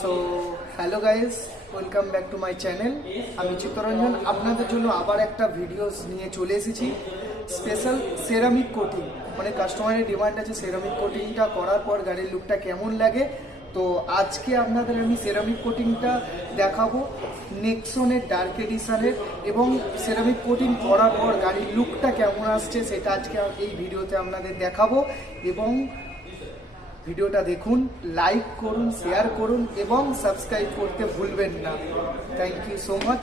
So hello guys, welcome back to my channel. আমি চিত্তরঞ্জন আপনাদের জন্য আবার একটা ভিডিওস নিয়ে চলে এসেছি। স্পেশাল সেরামিক কোটিং, মানে কাস্টমারের ডিমান্ড আছে সেরামিক কোটিংটা করার পর গাড়ির লুকটা কেমন লাগে। তো আজকে আপনাদের আমি সেরামিক কোটিংটা দেখাবো নেক্সনের ডার্ক এডিশনের, এবং সেরামিক কোটিং করার পর গাড়ির লুকটা কেমন আসছে সেটা আজকে এই ভিডিওতে আপনাদের দেখাবো। এবং ভিডিওটা দেখুন, লাইক করুন, শেয়ার করুন এবং সাবস্ক্রাইব করতে ভুলবেন না। Thank you so much.